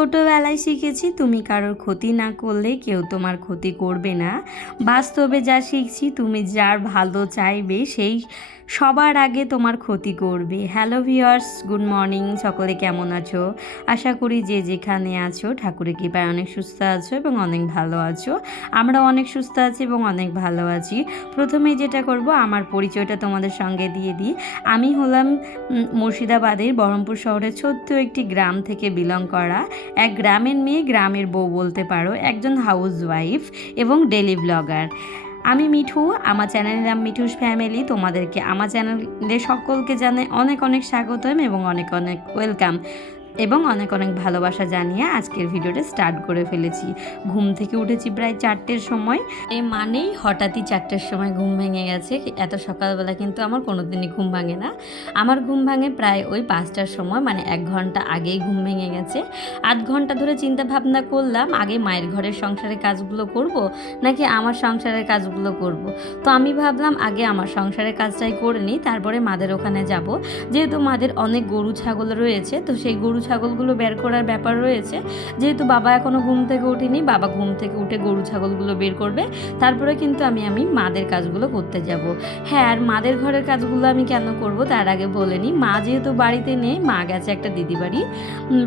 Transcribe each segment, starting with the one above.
ছোটোবেলায় শিখেছি তুমি কারোর ক্ষতি না করলে কেউ তোমার ক্ষতি করবে না। বাস্তবে যা শিখছি তুমি যার ভালো চাইবে সেই সবার আগে তোমার ক্ষতি করবে। Hello viewers, good morning. সকলে কেমন আছো? আশা করি যে যেখানে আছো ঠাকুরের কৃপায় অনেক সুস্থ আছো এবং অনেক ভালো আছো। আমরা অনেক সুস্থ আছি এবং অনেক ভালো আছি। প্রথমেই যেটা করব, আমার পরিচয়টা তোমাদের সঙ্গে দিয়ে দিই। আমি হলাম মুর্শিদাবাদের বহরমপুর শহরের ছোট্ট একটি গ্রাম থেকে বিলং করা এক গ্রামের মেয়ে, গ্রামের বউ বলতে পারো, একজন হাউস ওয়াইফ এবং ডেলি ব্লগার। আমি মিঠু, আমার চ্যানেলের নাম মিঠুস ফ্যামিলি। তোমাদেরকে আমার চ্যানেলে সকলকে জানাই অনেক অনেক স্বাগতম এবং অনেক অনেক ওয়েলকাম এবং অনেক অনেক ভালোবাসা জানিয়ে আজকের ভিডিওটা স্টার্ট করে ফেলেছি। ঘুম থেকে উঠেছি প্রায় 4টের সময়। মানেই হঠাৎই 4টের সময় ঘুম ভেঙে গেছে। এত সকালবেলা কিন্তু আমার কোনো দিনই ঘুম ভাঙে না। আমার ঘুম ভাঙে প্রায় ওই 5টার সময়, মানে 1 ঘন্টা আগেই ঘুম ভেঙে গেছে। আধ ঘন্টা ধরে চিন্তা ভাবনা করলাম আগে মায়ের ঘরের সংসারের কাজগুলো করব নাকি আমার সংসারের কাজগুলো করব। তো আমি ভাবলাম আগে আমার সংসারের কাজটাই করে নিই, তারপরে মাদের ওখানে যাব। যেহেতু মাদের অনেক গরু ছাগল রয়েছে, তো সেই গরু ছাগলগুলো বের করার ব্যাপার রয়েছে। যেহেতু বাবা এখনও ঘুম থেকে উঠেনি, বাবা ঘুম থেকে উঠে গরু ছাগলগুলো বের করবে, তারপরে কিন্তু আমি মাদের কাজগুলো করতে যাব। হ্যাঁ, আর মাদের ঘরের কাজগুলো আমি কেন করব তার আগে বলে নিই। মা যেহেতু বাড়িতে নেই, মা গেছে একটা দিদি বাড়ি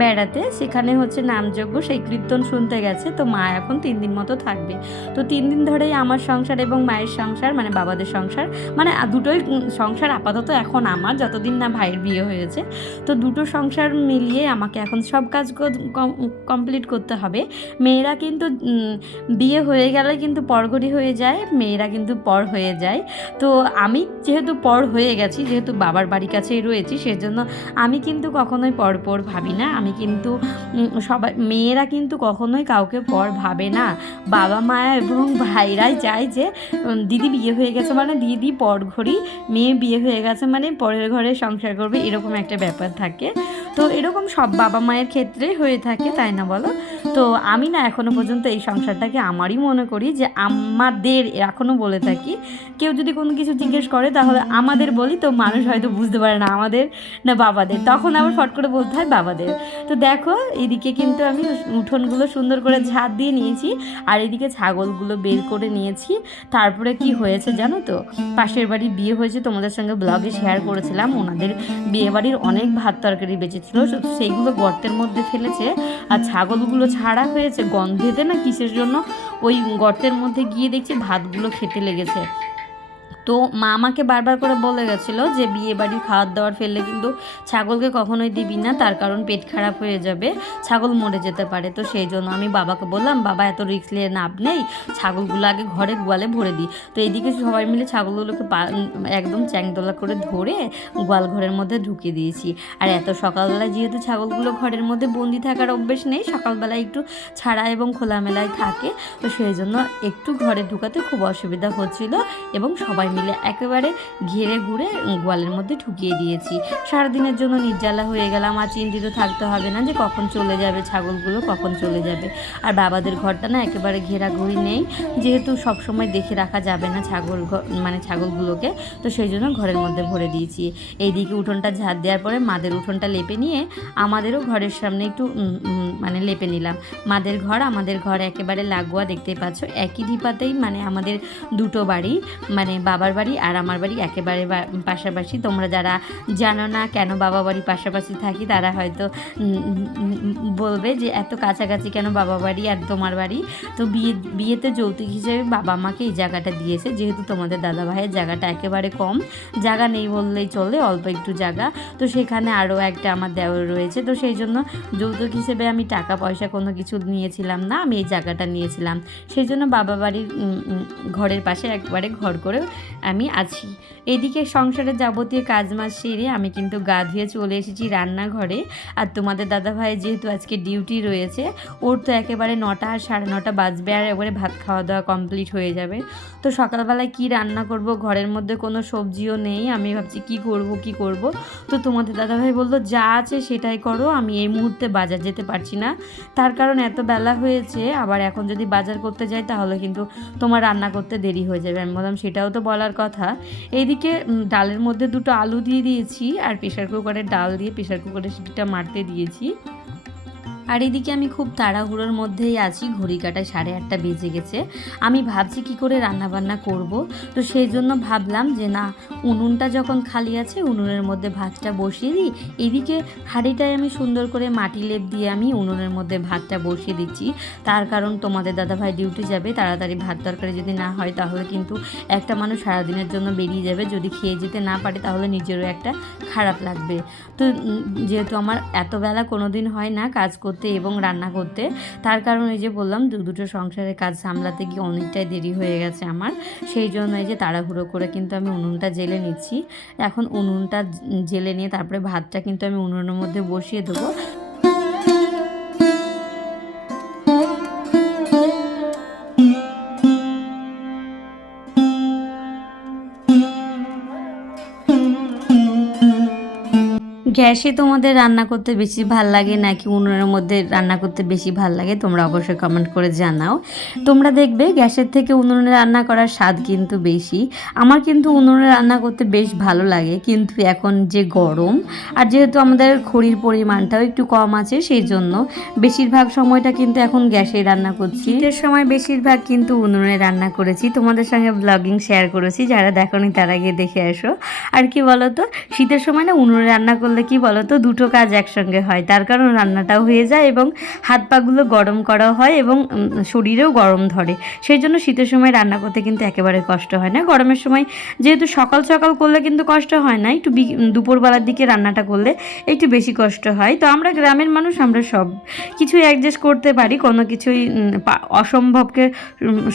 বেড়াতে, সেখানে হচ্ছে নামযজ্ঞ, সেই কীর্তন শুনতে গেছে। তো মা এখন 3 দিন মতো থাকবে। তো 3 দিন ধরেই আমার সংসার এবং মায়ের সংসার, মানে বাবাদের সংসার, মানে দুটোই সংসার আপাতত এখন আমার, যতদিন না ভাইয়ের বিয়ে হয়েছে। তো দুটো সংসার মিলিয়ে আমাকে এখন সব কাজ কমপ্লিট করতে হবে। মেয়েরা কিন্তু বিয়ে হয়ে গেলে কিন্তু পরঘটি হয়ে যায়, মেয়েরা কিন্তু পর হয়ে যায়। তো আমি যেহেতু পর হয়ে গেছি, যেহেতু বাবার বাড়ির কাছেই রয়েছি, সেজন্য আমি কিন্তু কখনোই পর ভাবি না। আমি কিন্তু সবাই, মেয়েরা কিন্তু কখনোই কাউকে পর ভাবে না। বাবা মা এবং ভাইরাই চায় যে দিদি বিয়ে হয়ে গেছে মানে দিদি পর ঘড়ি, মেয়ে বিয়ে হয়ে গেছে মানে পরের ঘরে সংসার করবে, এরকম একটা ব্যাপার থাকে। তো এরকম সব বাবা মায়ের ক্ষেত্রে হয়ে থাকে, তাই না বলো? তো আমি না এখনও পর্যন্ত এই সংসারটাকে আমারই মনে করি, যে আমাদের এখনও বলে থাকি। কেউ যদি কোনো কিছু জিজ্ঞেস করে তাহলে আমাদের বলি, তো মানুষ হয়তো বুঝতে পারে না আমাদের না বাবাদের, তখন আবার ফট করে বলতে হয় বাবাদের। তো দেখো, এদিকে কিন্তু আমি উঠোনগুলো সুন্দর করে ঝাড় দিয়ে নিয়েছি, আর এদিকে ছাগলগুলো বের করে নিয়েছি। তারপরে কি হয়েছে জানো তো, পাশের বাড়ি বিয়ে হয়েছে, তোমাদের সঙ্গে ব্লগে শেয়ার করেছিলাম। ওনাদের বিয়ে বাড়ির অনেক ভাত তরকারি বেঁচেছিল, সেইগুলো গর্তের মধ্যে ফেলেছে। আর ছাগলগুলো ছাড়া হয়েছে গন্ধেতে না কিসের জন্য ওই গর্তের মধ্যে গিয়ে দেখছি ভাতগুলো খেতে লেগেছে। তো মা আমাকে বারবার করে বলে গেছিলো যে বিয়ে বাড়ির খাবার দাবার ফেললে কিন্তু ছাগলকে কখনোই দিবি না, তার কারণ পেট খারাপ হয়ে যাবে, ছাগল মরে যেতে পারে। তো সেই জন্য আমি বাবাকে বললাম, বাবা এত রিস্ক নিয়ে লাভ নেই, ছাগলগুলো আগে ঘরে গোয়ালে ভরে দিই। তো এইদিকে সবাই মিলে ছাগলগুলোকে একদম চ্যাংদোলা করে ধরে গোয়াল ঘরের মধ্যে ঢুকিয়ে দিয়েছি। আর এত সকালবেলায় যেহেতু ছাগলগুলো ঘরের মধ্যে বন্দি থাকার অভ্যেস নেই, সকালবেলায় একটু ছাড়া এবং খোলামেলায় থাকে, তো সেই জন্য একটু ঘরে ঢুকাতে খুব অসুবিধা হচ্ছিল এবং সবাই মিলে একেবারে ঘিরে ঘুরে গোয়ালের মধ্যে ঢুকিয়ে দিয়েছি। সারাদিনের জন্য নির্জালা হয়ে গেলাম, আর চিন্তিত থাকতে হবে না যে কখন চলে যাবে ছাগলগুলো, কখন চলে যাবে। আর বাবাদের ঘরটা না একেবারে ঘেরাঘুরি নেই, যেহেতু সবসময় দেখে রাখা যাবে না মানে ছাগলগুলোকে, তো সেই জন্য ঘরের মধ্যে ভরে দিয়েছি। এইদিকে উঠোনটা ঝাড় দেওয়ার পরে মাদের উঠোনটা লেপে নিয়ে আমাদেরও ঘরের সামনে একটু মানে লেপে নিলাম। মাদের ঘর আমাদের ঘর একেবারে লাগোয়া, দেখতেই পাচ্ছ, একই ঢিপাতেই, মানে আমাদের দুটো বাড়ি, মানে বাবার বাড়ি আর আমার বাড়ি একেবারে পাশাপাশি। তোমরা যারা জানো না কেন বাবা বাড়ি পাশাপাশি থাকি, তারা হয়তো বলবে যে এত কাছাকাছি কেন বাবা বাড়ি আর তোমার বাড়ি। তো বিয়েতে যৌতুক হিসেবে বাবা আমাকে এই জায়গাটা দিয়েছে, যেহেতু তোমাদের দাদা ভাইয়ের জায়গাটা একেবারে কম, জায়গা নেই বললেই চলে, অল্প একটু জায়গা। তো সেখানে আরও একটা আমার দেওর রয়েছে, তো সেই জন্য যৌতুক হিসেবে আমি টাকা পয়সা কোনো কিছু নিয়েছিলাম না, আমি এই জায়গাটা নিয়েছিলাম। সেই জন্য বাবা বাড়ির ঘরের পাশে একবারে ঘর করে আমি আছি। এদিকে সংসারের যাবতীয় কাজমাজ সেরে আমি কিন্তু গা ধুয়ে চলে এসেছি রান্নাঘরে। আর তোমাদের দাদাভাই যেহেতু আজকে ডিউটি রয়েছে, ওর তো একেবারে 9টা আর 9:30 বাজবে, আর এবারে ভাত খাওয়া দাওয়া কমপ্লিট হয়ে যাবে। তো সকালবেলায় কি রান্না করব, ঘরের মধ্যে কোনো সবজিও নেই, আমি ভাবছি কি করব। তো তোমাদের দাদাভাই বললো যা আছে সেটাই করো, আমি এই মুহূর্তে বাজার যেতে পারছি না, তার কারণ এত বেলা হয়েছে, আবার এখন যদি বাজার করতে যাই তাহলে কিন্তু তোমার রান্না করতে দেরি হয়ে যাবে। আমি বললাম সেটাও তো বলার কথা। এইদিকে ডালের মধ্যে 2টো আলু দিয়ে দিয়েছি, আর প্রেশার কুকারে ডাল দিয়ে প্রেশার কুকারে সিটিটা মারতে দিয়েছি। আর এদিকে আমি খুব তাড়াহুড়োর মধ্যেই আছি, ঘড়ি কাটায় 8:30 বেজে গেছে। আমি ভাবছি কি করে রান্নাবান্না করব। তো সেই জন্য ভাবলাম যে না, উনুনটা যখন খালি আছে উনুনের মধ্যে ভাতটা বসিয়ে দিই। এদিকে হাঁড়িটায় আমি সুন্দর করে মাটি লেপ দিয়ে আমি উনুনের মধ্যে ভাতটা বসিয়ে দিচ্ছি। তার কারণ তোমাদের দাদাভাই ডিউটি যাবে, তাড়াতাড়ি ভাত তরকারি যদি না হয় তাহলে কিন্তু একটা মানুষ সারাদিনের জন্য বেরিয়ে যাবে, যদি খেয়ে যেতে না পারে তাহলে নিজেরও একটা খারাপ লাগবে। তো যেহেতু আমার এত বেলা কোনো দিন হয় না কাজ করতে এবং রান্না করতে, তার কারণ এই যে বললাম দুটো সংসারের কাজ সামলাতে গিয়ে অনেকটাই দেরি হয়ে গেছে আমার। সেই জন্য এই যে তাড়াহুড়ো করে কিন্তু আমি উনুনটা জ্বেলে নিচ্ছি। এখন উনুনটা জ্বেলে নিয়ে তারপরে ভাতটা কিন্তু আমি উনুনের মধ্যে বসিয়ে দেবো। গ্যাসে তোমাদের রান্না করতে বেশি ভাল লাগে নাকি উনুনের মধ্যে রান্না করতে বেশি ভাল লাগে তোমরা অবশ্যই কমেন্ট করে জানাও। তোমরা দেখবে গ্যাসের থেকে উনুনে রান্না করার স্বাদ কিন্তু বেশি। আমার কিন্তু উনুনে রান্না করতে বেশ ভালো লাগে, কিন্তু এখন যে গরম আর যেহেতু আমাদের খড়ির পরিমাণটাও একটু কম আছে সেই জন্য বেশিরভাগ সময়টা কিন্তু এখন গ্যাসে রান্না করছি। শীতের সময় বেশিরভাগ কিন্তু উনুনে রান্না করেছি, তোমাদের সঙ্গে ব্লগিং শেয়ার করেছি, যারা দেখোনি তারা গিয়ে দেখে আসো। আর কি বলতো, শীতের সময় না উনুনে রান্না করলে কি বলতো দুটো কাজ একসঙ্গে হয়, তার কারণ রান্নাটাও হয়ে যায় এবং হাত পাগুলো গরম করা হয় এবং শরীরেও গরম ধরে। সেই জন্য শীতের সময় রান্না করতে কিন্তু একেবারে কষ্ট হয় না। গরমের সময় যেহেতু সকাল সকাল করলে কিন্তু কষ্ট হয় না, একটু দুপুরবেলার দিকে রান্নাটা করলে একটু বেশি কষ্ট হয়। তো আমরা গ্রামের মানুষ, আমরা সব কিছুই অ্যাডজাস্ট করতে পারি, কোনো কিছুই অসম্ভবকে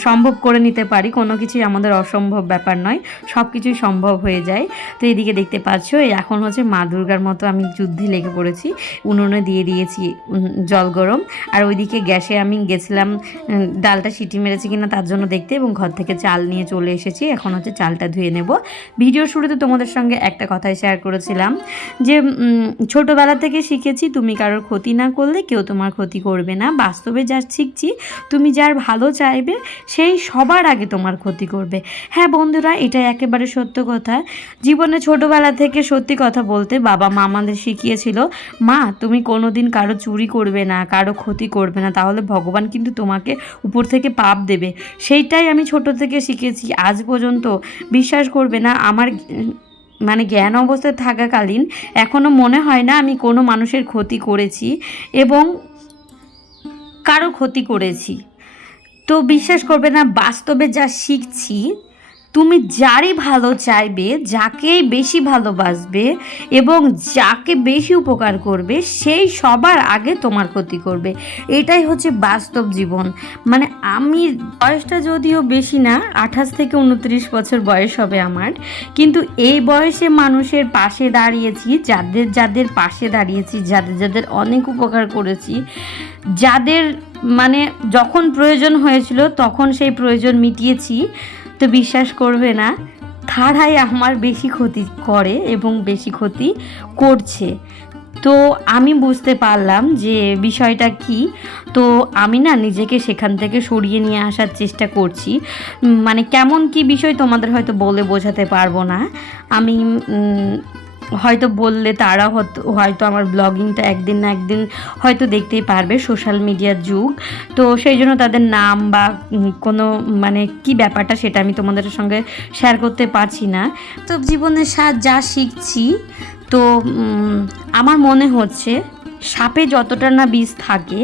সম্ভব করে নিতে পারি, কোনো কিছুই আমাদের অসম্ভব ব্যাপার নয়, সব কিছুই সম্ভব হয়ে যায়। তো এদিকে দেখতে পাচ্ছ এখন হচ্ছে মা দুর্গার মতো আমি যুদ্ধে লেগে পড়েছি। উনুনে দিয়ে দিয়েছি জল গরম, আর ওইদিকে গ্যাসে আমি গেছিলাম ডালটা সিটি মেরেছি কিনা তার জন্য দেখতে, এবং ঘর থেকে চাল নিয়ে চলে এসেছি। এখন হচ্ছে চালটা ধুয়ে নেব। ভিডিও শুরুতে তোমাদের সঙ্গে একটা কথাই শেয়ার করেছিলাম যে ছোটোবেলা থেকে শিখেছি তুমি কারোর ক্ষতি না করলে কেউ তোমার ক্ষতি করবে না। বাস্তবে যা শিখছি, তুমি যার ভালো চাইবে সেই সবার আগে তোমার ক্ষতি করবে। হ্যাঁ বন্ধুরা, এটা একেবারে সত্য কথা। জীবনে ছোটোবেলা থেকে সত্যি কথা বলতে বাবা মা আমাদের শিখিয়েছিল, মা তুমি কোনো দিন কারো চুরি করবে না, কারো ক্ষতি করবে না, তাহলে ভগবান কিন্তু তোমাকে উপর থেকে পাপ দেবে। সেইটাই আমি ছোট থেকে শিখেছি। আজ পর্যন্ত বিশ্বাস করবে না, আমার মানে জ্ঞান অবস্থায় থাকাকালীন এখনও মনে হয় না আমি কোনো মানুষের ক্ষতি করেছি এবং কারো ক্ষতি করেছি। তো বিশ্বাস করবে না, বাস্তবে যা শিখছি, তুমি যারই ভালো চাইবে, যাকেই বেশি ভালোবাসবে এবং যাকে বেশি উপকার করবে সেই সবার আগে তোমার ক্ষতি করবে। এটাই হচ্ছে বাস্তব জীবন। মানে আমি বয়সটা যদিও বেশি না, 28 থেকে 29 বছর বয়স হবে আমার, কিন্তু এই বয়সে মানুষের পাশে দাঁড়িয়েছি, যাদের যাদের পাশে দাঁড়িয়েছি, যাদের যাদের অনেক উপকার করেছি, যাদের মানে যখন প্রয়োজন হয়েছিল তখন সেই প্রয়োজন মিটিয়েছি। তো বিশ্বাস করবে না, তারাই আমার বেশি ক্ষতি করে এবং বেশি ক্ষতি করছে। তো আমি বুঝতে পারলাম যে বিষয়টা কি। তো আমি না নিজেকে সেখান থেকে সরিয়ে নিয়ে আসার চেষ্টা করছি। মানে কেমন কি বিষয় তোমাদের হয়তো বলে বোঝাতে পারবো না। আমি হয়তো বললে তারা হয়তো আমার ব্লগিংটা একদিন না একদিন হয়তো দেখতেই পারবে, সোশ্যাল মিডিয়ার যুগ। তো সেই জন্য তাদের নাম বা কোনো মানে কি ব্যাপারটা সেটা আমি তোমাদের সঙ্গে শেয়ার করতে পারছি না। তো জীবনের যা শিখছি, তো আমার মনে হচ্ছে সাপে যতটা না বিষ থাকে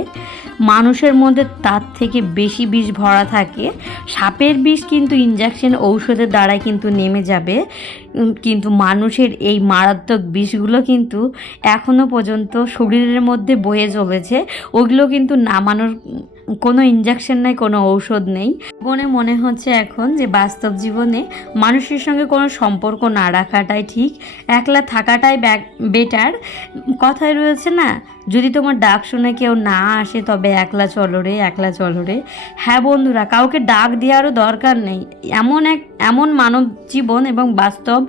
মানুষের মধ্যে তার থেকে বেশি বিষ ভরা থাকে। সাপের বিষ কিন্তু ইনজেকশন ঔষধের দ্বারাই কিন্তু নেমে যাবে, কিন্তু মানুষের এই মারাত্মক বিষগুলো কিন্তু এখনও পর্যন্ত শরীরের মধ্যে বয়ে চলেছে। ওগুলো কিন্তু নামানোর কোনো ইনজেকশন নেই, কোনো ঔষধ নেই। মনে হচ্ছে এখন যে বাস্তব জীবনে মানুষের সঙ্গে কোনো সম্পর্ক না রাখাটাই ঠিক, একলা থাকাটাই বেটার। কথায় রয়েছে না, যদি তোমার ডাক শুনে কেউ না আসে তবে একলা চলো রে, একলা চলো রে। হ্যাঁ বন্ধুরা, কাউকে ডাক দেওয়ারও দরকার নেই। এমন মানব জীবন এবং বাস্তব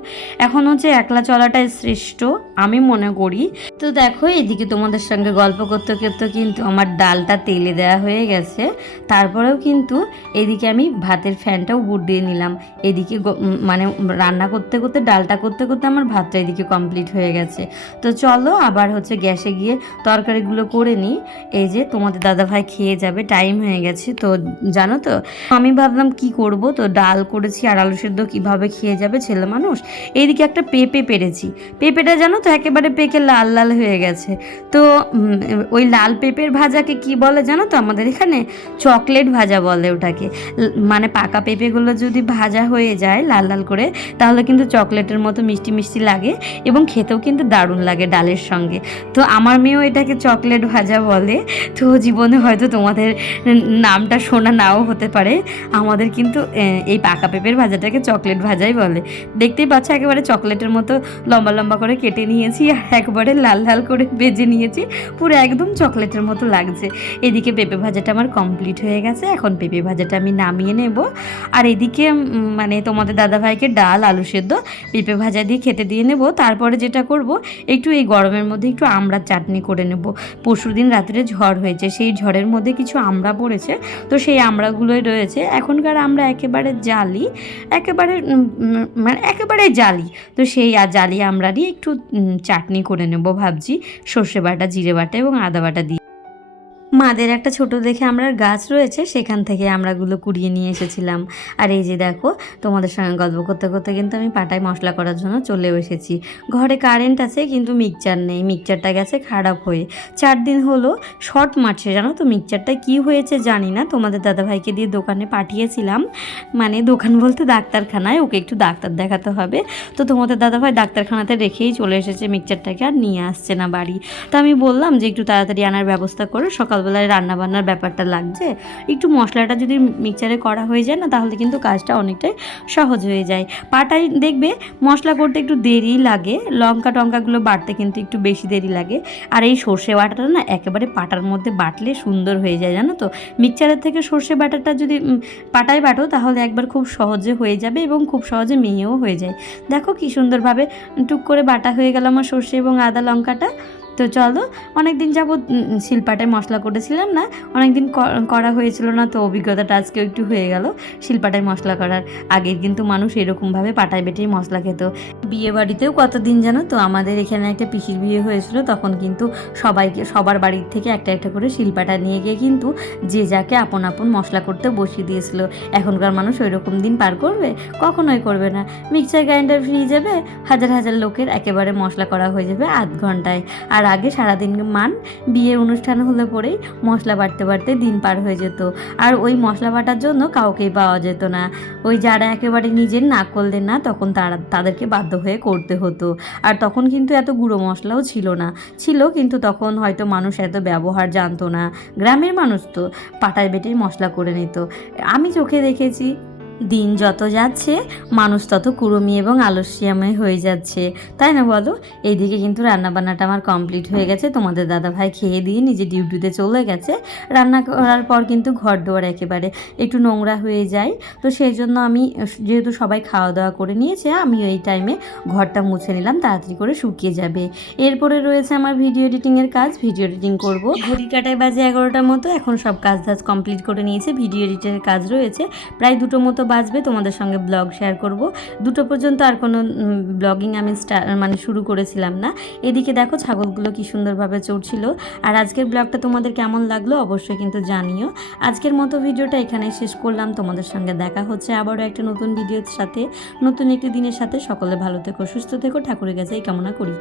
এখন হচ্ছে একলা চলাটাই শ্রেষ্ঠ আমি মনে করি। তো দেখো এদিকে তোমাদের সঙ্গে গল্প করতে করতে কিন্তু আমার ডালটা তেলে দেওয়া হয়ে গেছে। তারপরেও কিন্তু এদিকে আমি ভাতের ফ্যানটাও উপর দিয়ে নিলাম। এদিকে মানে রান্না করতে করতে ডালটা করতে করতে আমার ভাতটা এদিকে কমপ্লিট হয়ে গেছে। তো চলো আবার হচ্ছে গ্যাসে গিয়ে তরকারিগুলো করে নিই। এই যে তোমাদের দাদাভাই খেয়ে যাবে, টাইম হয়ে গেছে তো, জানো তো। আমি ভাবলাম কি করব, তো ডাল করেছি আর আলু সেদ্ধ কীভাবে খেয়ে যাবে ছেলে মানুষ। এইদিকে একটা পেঁপে পেরেছি, পেঁপেটা জানো তো একেবারে পেকে লাল লাল হয়ে গেছে। তো ওই লাল পেঁপের ভাজাকে কি বলে জানো তো, আমাদের এখানে চকলেট ভাজা বলে ওটাকে। মানে পাকা পেঁপেগুলো যদি ভাজা হয়ে যায় লাল লাল করে, তাহলে কিন্তু চকলেটের মতো মিষ্টি মিষ্টি লাগে এবং খেতেও কিন্তু দারুণ লাগে ডালের সঙ্গে। তো আমার মেয়েও এটাকে চকলেট ভাজা বলে। তো জীবনে হয়তো তোমাদের নামটা শোনা নাও হতে পারে, আমাদের কিন্তু এই পাকা পেঁপের ভাজাটাকে চকলেট ভাজাই বলে। দেখতেই পাচ্ছ একেবারে চকলেটের মতো লম্বা লম্বা করে কেটে নিয়েছি আর একবারে লাল লাল করে ভেজে নিয়েছি, পুরো একদম চকলেটের মতো লাগছে। এদিকে পেঁপে ভাজাটা আমার কমপ্লিট হয়ে গেছে, এখন পেঁপে ভাজাটা আমি নামিয়ে নেব। আর এদিকে মানে তোমাদের দাদাভাইকে ডাল আলু সেদ্ধ পেঁপে ভাজা দিয়ে খেতে দিয়ে নেব। তারপরে যেটা করব, একটু এই গরমের মধ্যে একটু আমড়ার চাটনি করে নেব। পরশুদিন রাত্রে ঝড় হয়েছে, সেই ঝড়ের মধ্যে কিছু আমড়া পড়েছে, তো সেই আমড়াগুলোই রয়েছে। এখনকার আমরা একেবারে জালি, একেবারে জালি, তো সেই জালি আমড়ারই একটু চাটনি করে নেব ভাবছি, সর্ষে বাটা জিরে বাটা এবং আদা বাটা দিয়ে। মাদের একটা ছোট দেখে আমরার গাছ রয়েছে, সেখান থেকে আমরাগুলো কুড়িয়ে নিয়ে এসেছিলাম। আর এই যে দেখো, তোমাদের সঙ্গে গল্প করতে করতে কিন্তু আমি পাটায় মশলা করার জন্য চলে এসেছি। ঘরে কারেন্ট আছে কিন্তু মিক্সচার নেই, মিক্সচারটা গেছে খারাপ হয়ে। 4 দিন হলো শর্ট মারছে, জানো তো। মিক্সচারটা কি হয়েছে জানি না, তোমাদের দাদাভাইকে দিয়ে দোকানে পাঠিয়েছিলাম, মানে দোকান বলতে ডাক্তারখানায়, ওকে একটু ডাক্তার দেখাতে হবে। তো তোমাদের দাদাভাই ডাক্তারখানাতে রেখেই চলে এসেছে মিক্সচারটাকে, আর নিয়ে আসছে না বাড়ি। তো আমি বললাম যে একটু তাড়াতাড়ি আনার ব্যবস্থা করো, সকালবেলায় রান্নাবান্নার ব্যাপারটা লাগছে, একটু মশলাটা যদি মিক্সচারে করা হয়ে যায় না, তাহলে কিন্তু কাজটা অনেকটাই সহজ হয়ে যায়। পাটায় দেখবে মশলা করতে একটু দেরি লাগে, লঙ্কা টঙ্কাগুলো বাটতে কিন্তু একটু বেশি দেরি লাগে। আর এই সর্ষে বাটাটা না একেবারে পাটার মধ্যে বাটলে সুন্দর হয়ে যায়, জানো তো। মিক্সচারের থেকে সর্ষে বাটাটা যদি পাটায় বাটো, তাহলে একবার খুব সহজে হয়ে যাবে এবং খুব সহজে মিহিও হয়ে যায়। দেখো কি সুন্দরভাবে টুক করে বাটা হয়ে গেল আমার সর্ষে এবং আদা লঙ্কাটা। তো চলো, অনেক দিন যাবত শিলপাটায় মশলা করেছিলাম না, অনেক দিন করা হয়েছিল না, তো অভিজ্ঞতাটা আজকেও একটু হয়ে গেল শিলপাটায় মশলা করার। আগে কিন্তু মানুষ এরকমভাবে পাটায় বেটেই মশলা খেত। বিয়ে বাড়িতেও কতদিন জানো তো, আমাদের এখানে একটা পিসির বিয়ে হয়েছিল, তখন কিন্তু সবার বাড়ির থেকে একটা একটা করে শিলপাটা নিয়ে গিয়ে কিন্তু যে যাকে আপন আপন মশলা করতে বসিয়ে দিয়েছিল। এখনকার মানুষ ওই রকম দিন পার করবে? কখনোই করবে না। মিক্সার গ্রাইন্ডার ফ্রি যাবে, হাজার হাজার লোকের একেবারে মশলা করা হয়ে যাবে আধ ঘন্টায়। আর আগে সারাদিন বিয়ের অনুষ্ঠান হলে পরেই মশলা বাটতে বাটতে দিন পার হয়ে যেত। আর ওই মশলা বাটার জন্য কাউকেই পাওয়া যেত না। ওই যারা একেবারে নিজের না করলেন না, তখন তাদেরকে বাধ্য হয়ে করতে হতো। আর তখন কিন্তু এত গুঁড়ো মশলাও ছিল না, ছিল কিন্তু তখন হয়তো মানুষ এত ব্যবহার জানতো না। গ্রামের মানুষ তো পাটায় বেটেই মশলা করে নিত। আমি চোখে দেখেছি। দিন যত যাচ্ছে মানুষ তত কুড়মি এবং আলস্যাময় হয়ে যাচ্ছে, তাই না বলো? এইদিকে কিন্তু রান্নাবান্নাটা আমার কমপ্লিট হয়ে গেছে। তোমাদের দাদাভাই খেয়ে দিয়ে নিজে ডিউটিতে চলে গেছে। রান্না করার পর কিন্তু ঘর দুয়ার একেবারে একটু নোংরা হয়ে যায়, তো সেই জন্য আমি, যেহেতু সবাই খাওয়া দাওয়া করে নিয়েছে, আমি ওই টাইমে ঘরটা মুছে নিলাম, তাড়াতাড়ি করে শুকিয়ে যাবে। এরপরে রয়েছে আমার ভিডিও এডিটিংয়ের কাজ, ভিডিও এডিটিং করব। ঘড়ি কাটায় বাজে 11টার মতো, এখন সব কাজ কমপ্লিট করে নিয়েছে। ভিডিও এডিটের কাজ রয়েছে, প্রায় 2টো মতো বাজবে, তোমাদের সঙ্গে ব্লগ শেয়ার করব। 2টো পর্যন্ত আর কোনো ব্লগিং আমি শুরু করেছিলাম না। এদিকে দেখো ছাগলগুলো কি সুন্দরভাবে চড়ছিল। আর আজকের ব্লগটা তোমাদের কেমন লাগলো অবশ্যই কিন্তু জানিও। আজকের মতো ভিডিওটা এখানেই শেষ করলাম, তোমাদের সঙ্গে দেখা হচ্ছে আবারও একটা নতুন ভিডিওর সাথে, নতুন একটি দিনের সাথে। সকলে ভালো থেকো, সুস্থ থেকো, ঠাকুরের কাছেই কামনা করি।